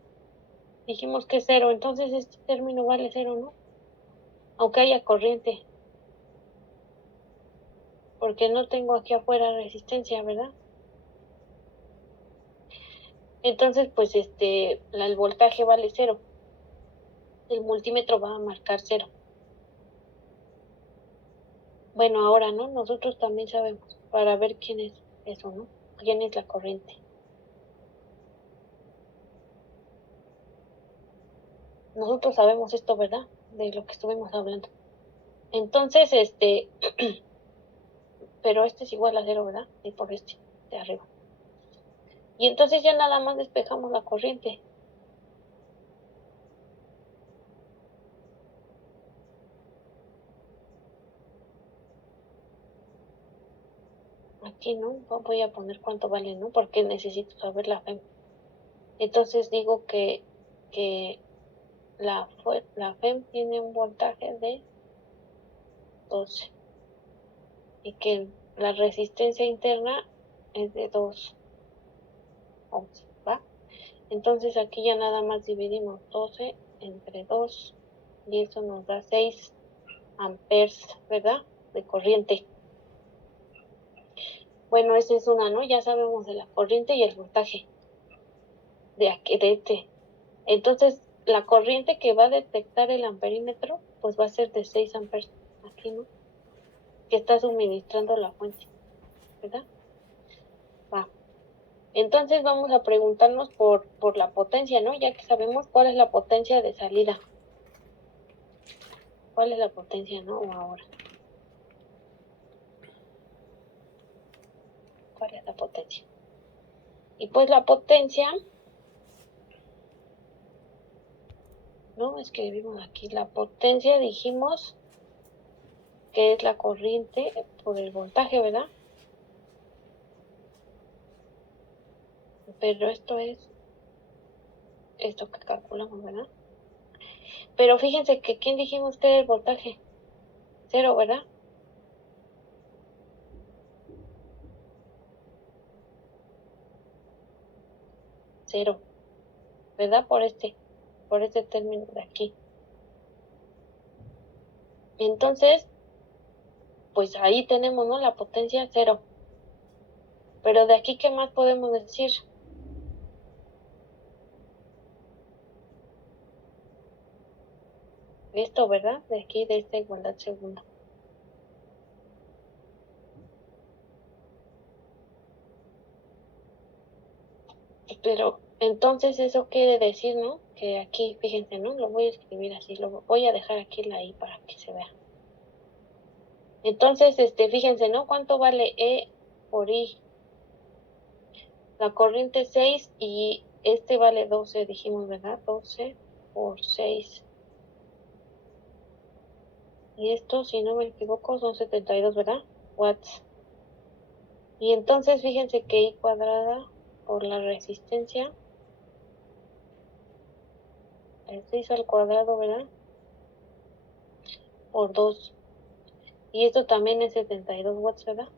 Dijimos que es cero, entonces este término vale cero, ¿no? Aunque haya corriente. Porque no tengo aquí afuera resistencia, ¿verdad? Entonces, pues el voltaje vale cero. El multímetro va a marcar cero. Bueno, ahora, ¿no? Nosotros también sabemos, para ver quién es eso, ¿no? ¿Quién es la corriente? Nosotros sabemos esto, ¿verdad? De lo que estuvimos hablando. Entonces, pero este es igual a cero, ¿verdad? Y por de arriba. Y entonces ya nada más despejamos la corriente. Aquí, ¿no? Voy a poner cuánto vale, ¿no? Porque necesito saber la FEM. Entonces digo que la FEM tiene un voltaje de 12 y que la resistencia interna es de 2 ohms, ¿va? Entonces aquí ya nada más dividimos 12 entre 2 y eso nos da 6 amperes, ¿verdad? De corriente. Bueno, esa es una, ¿no? Ya sabemos de la corriente y el voltaje de aquí, de Entonces, la corriente que va a detectar el amperímetro, pues va a ser de 6 amperes aquí, ¿no? Que está suministrando la fuente, ¿verdad? Va. Entonces vamos a preguntarnos por la potencia, ¿no? Ya que sabemos cuál es la potencia de salida. ¿Cuál es la potencia, no? O ahora. ¿Cuál es la potencia? Y pues la potencia, ¿no? Escribimos aquí. La potencia dijimos que es la corriente por el voltaje, ¿verdad? pero esto es esto que calculamos, ¿verdad? Pero fíjense que ¿quién dijimos que era el voltaje? 0, ¿verdad? Cero, ¿verdad? Por este término de aquí. Entonces, pues ahí tenemos, ¿no? La potencia 0. Pero de aquí, ¿qué más podemos decir? Esto, ¿verdad? De aquí, de esta igualdad segunda. Pero entonces eso quiere decir, ¿no? Que aquí, fíjense, ¿no? Lo voy a escribir así, lo voy a dejar aquí la I para que se vea. Entonces, fíjense, ¿no? ¿Cuánto vale E por I? La corriente 6 y vale 12, dijimos, ¿verdad? 12 por 6. Y esto, si no me equivoco, son 72, ¿verdad? Watts. Y entonces, fíjense que I cuadrada por la resistencia, el 6 al cuadrado, ¿verdad? Por 2. Y esto también es 72 watts, ¿verdad?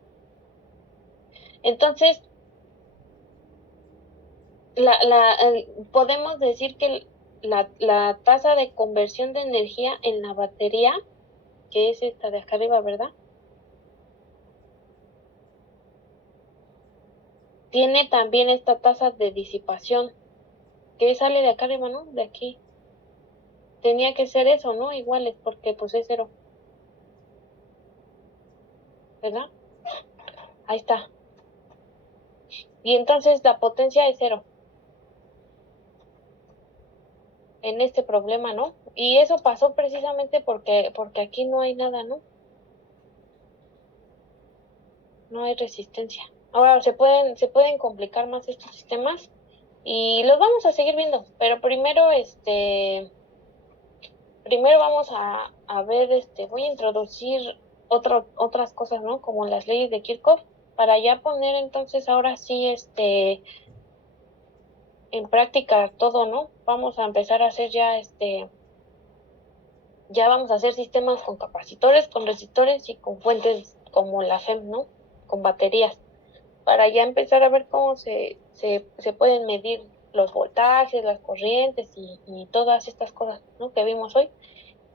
Entonces, podemos decir que la tasa de conversión de energía en la batería, que es esta de acá arriba, ¿verdad? Tiene también esta tasa de disipación, que sale de acá arriba, ¿no? De aquí. Tenía que ser eso, ¿no? Iguales, porque pues es 0. ¿Verdad? Ahí está. Y entonces la potencia es 0 en este problema, ¿no? Y eso pasó precisamente porque aquí no hay nada, ¿no? No hay resistencia. Ahora se pueden complicar más estos sistemas y los vamos a seguir viendo, pero primero vamos a ver, voy a introducir otras cosas, ¿no? Como las leyes de Kirchhoff, para ya poner entonces ahora sí, en práctica todo, ¿no? Vamos a empezar a hacer ya vamos a hacer sistemas con capacitores, con resistores y con fuentes como la FEM, ¿no? Con baterías, para ya empezar a ver cómo se pueden medir los voltajes, las corrientes y todas estas cosas, ¿no? Que vimos hoy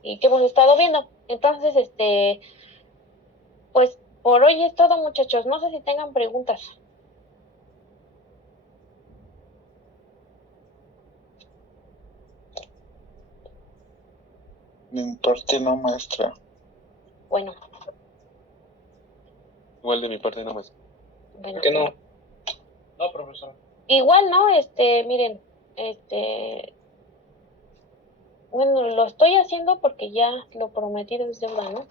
y que hemos estado viendo. Entonces, pues por hoy es todo, muchachos. No sé si tengan preguntas. De mi parte no, maestra. Bueno. Igual de mi parte no, maestra. Bueno. ¿Por qué no? No, profesor. Igual, ¿no? Miren, bueno, lo estoy haciendo porque ya lo prometido es deuda, ¿no?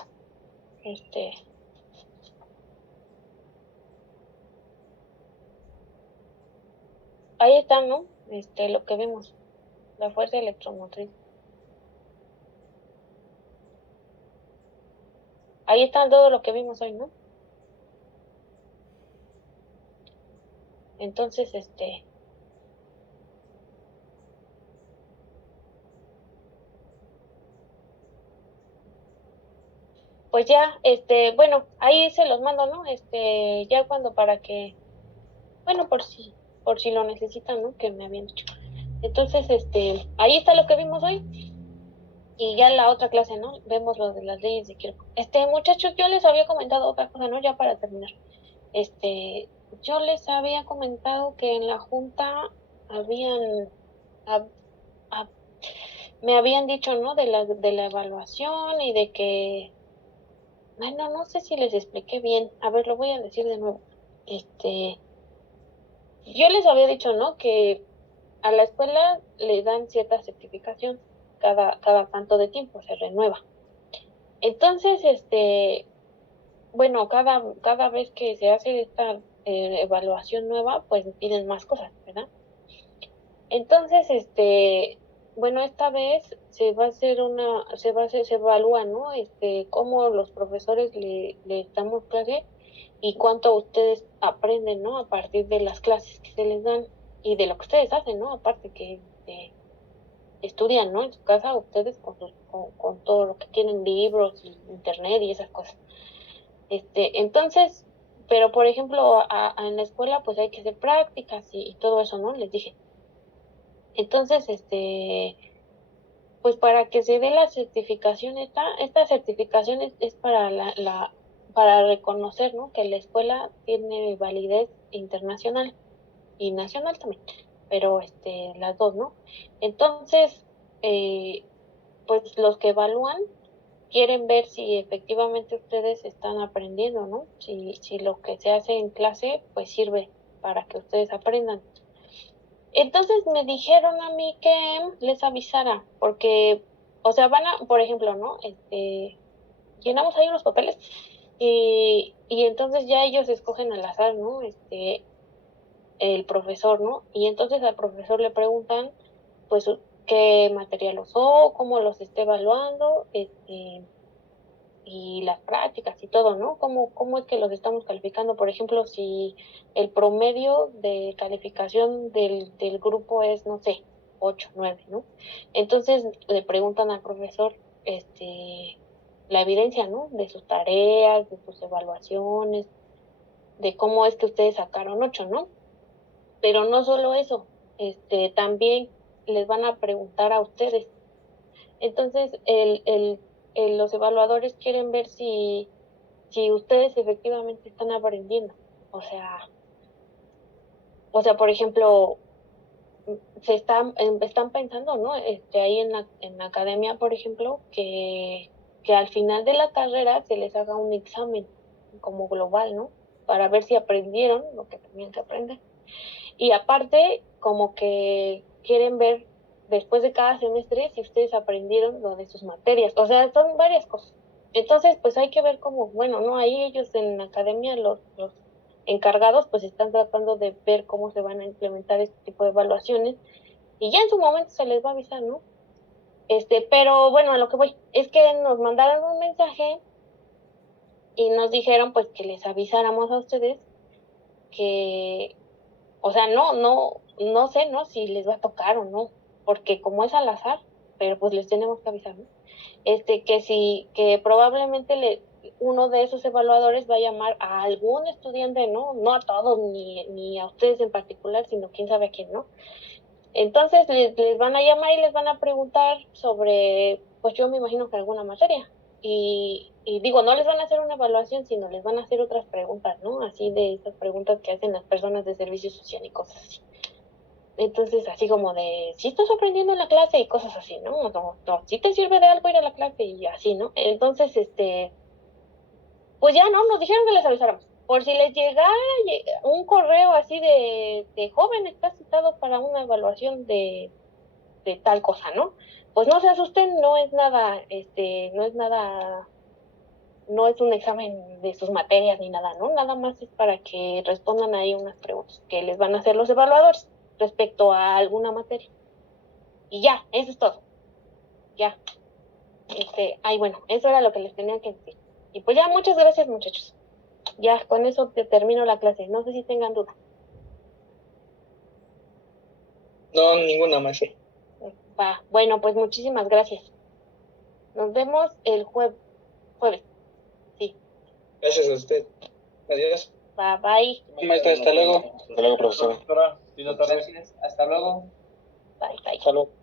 Ahí está, ¿no? Lo que vimos, la fuerza electromotriz. Ahí está todo lo que vimos hoy, ¿no? Entonces, pues ya, bueno, ahí se los mando, ¿no? Ya cuando para que, bueno, por si lo necesitan, ¿no? Que me habían dicho. Entonces, ahí está lo que vimos hoy. Y ya en la otra clase, ¿no? Vemos lo de las leyes de Kirchhoff. Muchachos, yo les había comentado otra cosa, ¿no? Ya para terminar. Yo les había comentado que en la junta habían, me habían dicho, ¿no? De la evaluación y de que, bueno, no sé si les expliqué bien. A ver, lo voy a decir de nuevo. Yo les había dicho, ¿no? Que a la escuela le dan cierta certificación cada tanto de tiempo, se renueva. Entonces, bueno, cada vez que se hace esta evaluación nueva, pues piden más cosas, ¿verdad? Entonces, bueno, esta vez se va a hacer se evalúa, ¿no? Cómo los profesores le damos clase y cuánto ustedes aprenden, ¿no? A partir de las clases que se les dan. y de lo que ustedes hacen, ¿no? Aparte que estudian, ¿no? En su casa, ustedes con todo lo que tienen, libros y internet y esas cosas. Entonces, pero por ejemplo, en la escuela pues hay que hacer prácticas y todo eso, ¿no? Les dije. Entonces, pues para que se dé la certificación, esta certificación es para reconocer, ¿no? Que la escuela tiene validez internacional y nacional también, pero las dos, ¿no? Entonces, pues los que evalúan quieren ver si efectivamente ustedes están aprendiendo, ¿no? Si lo que se hace en clase, pues sirve para que ustedes aprendan. Entonces me dijeron a mí que les avisara, porque, o sea, por ejemplo, ¿no? Llenamos ahí unos papeles y entonces ya ellos escogen al azar, ¿no? El profesor, ¿no? Y entonces al profesor le preguntan, pues, qué material usó, cómo los está evaluando, y las prácticas y todo, ¿no? ¿Cómo es que los estamos calificando? Por ejemplo, si el promedio de calificación del grupo es, no sé, 8 9, ¿no? Entonces le preguntan al profesor, la evidencia, ¿no? De sus tareas, de sus evaluaciones, de cómo es que ustedes sacaron 8, ¿no? Pero no solo eso, también les van a preguntar a ustedes. Entonces, los evaluadores quieren ver si ustedes efectivamente están aprendiendo. O sea, por ejemplo, están pensando, ¿no? Ahí en la academia, por ejemplo, que al final de la carrera se les haga un examen como global, ¿no? Para ver si aprendieron lo que tenían que aprender. Y aparte, como que quieren ver después de cada semestre si ustedes aprendieron lo de sus materias. O sea, son varias cosas. Entonces, pues hay que ver cómo, bueno, ¿no? Ahí ellos en la academia, los encargados, pues están tratando de ver cómo se van a implementar este tipo de evaluaciones y ya en su momento se les va a avisar, ¿no? Pero bueno, a lo que voy es que nos mandaron un mensaje y nos dijeron pues que les avisáramos a ustedes que, o sea, no sé, ¿no? Si les va a tocar o no, porque como es al azar, pero pues les tenemos que avisar, ¿no? Que probablemente uno de esos evaluadores va a llamar a algún estudiante, ¿no? No a todos, ni a ustedes en particular, sino quién sabe a quién, ¿no? Entonces les van a llamar y les van a preguntar sobre, pues yo me imagino que alguna materia. Y digo, no les van a hacer una evaluación, sino les van a hacer otras preguntas, ¿no? Así de esas preguntas que hacen las personas de servicio social y cosas así. Entonces, así como de, si estás aprendiendo en la clase y cosas así, ¿no? No, si te sirve de algo ir a la clase y así, ¿no? Entonces, pues ya, ¿no? Nos dijeron que les avisáramos. Por si les llegara un correo así de joven, está citado para una evaluación de tal cosa, ¿no? Pues no se asusten, no es nada, no es un examen de sus materias ni nada, ¿no? Nada más es para que respondan ahí unas preguntas que les van a hacer los evaluadores respecto a alguna materia. Y ya, eso es todo. Ya. Bueno, eso era lo que les tenía que decir. Y pues ya, muchas gracias, muchachos. Ya, con eso te termino la clase. No sé si tengan duda. No, ninguna, maestra. Va, bueno, pues muchísimas gracias. Nos vemos el jueves. Sí. Gracias a usted. Adiós. Bye, bye. Maestra, hasta luego. Hasta luego, profesor. Gracias. Hasta luego. Bye, bye. Hasta luego.